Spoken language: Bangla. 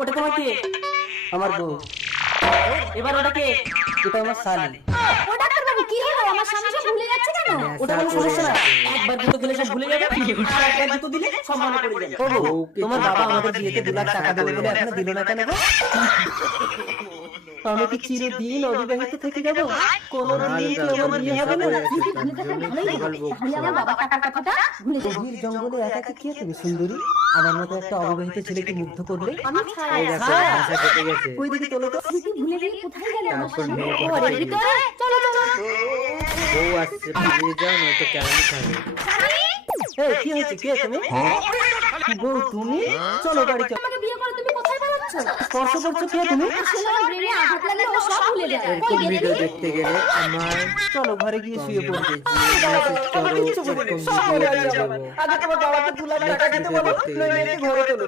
ওটা তোমার কে? আমার বউ। এবার ওটা কে? এটা আমার শালি। ও ডাক্তার বাবু কি হলো? আমার স্বামী সব ভুলে যাচ্ছে কেন? ওটা কোনো সমস্যা না, একবার দুটো দিলে সব ভুলে যাবে, আর একবার দুটো দিলে সব মনে পড়ে যাবে। ও বউ, তোমার বাবা আমাদের বিয়েতে 2 লাখ টাকা দেবে বলে এখনো দিল না কেন গো? আমি কি চিরদিন অবিবাহিত থেকে যাবো? কোনোদিন কি আমার বিয়ে হবে না? তাহলে আমার বাবা টাকার কথাটা ভুলে যাবে। গভীর জঙ্গলে একা কে তুমি সুন্দরী? আমার মতো একটা অবিবাহিত ছেলেকে মুগ্ধ করবে? আমি ছাড়া ওই দিকে তোলো তো। স্মৃতি ভুলে গিয়ে কোথায় গেলে আমার তারপর স্বামী? মেয়েকে ঘরের ভিতরে চলো চলো। বউ আসছে, পালিয়ে যাও নয়তো কেমন খাবে। এই কি হয়েছে? কে তুমি? বউ তুমি? চলো বাড়ি চলো। আমাকে বিয়ে করে তুমি কোথায় পালাচ্ছ? স্পর্শ করছো কে তুমি? আসলে আমার ব্রেনে আঘাত লাগলে ও সব ভুলে যায়। এরকম ভিডিও দেখতে গেলে আমার চলো ঘরে গিয়ে শুয়ে পড়বে। মেসেজ করো, এরকম ভিডিও দেখতে যাবো। আগে তোমার বাবাকে 2 লাখ টাকা দিতে বলো, নইলে ঘরে তোলো।